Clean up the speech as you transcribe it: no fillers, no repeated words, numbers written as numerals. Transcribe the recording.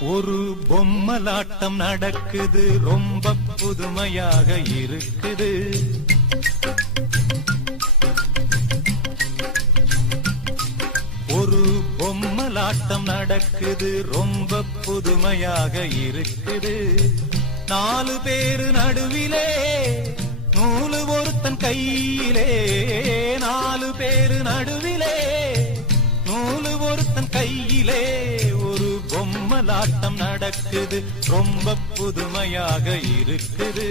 ஒரு பொம்மலாட்டம் நடக்குது, ரொம்ப புதுமையாக இருக்குது. ஒரு பொம்மலாட்டம் நடக்குது, ரொம்ப புதுமையாக இருக்குது. 4 பேரு நடுவிலே, நூலு ஒருத்தன் கையிலே. 4 பேரு நடுவிலே, நூலு ஒருத்தன் கையிலே. ஒரு பொம்மலாட்டம் நடக்குது, ரொம்ப புதுமையாக இருக்குது.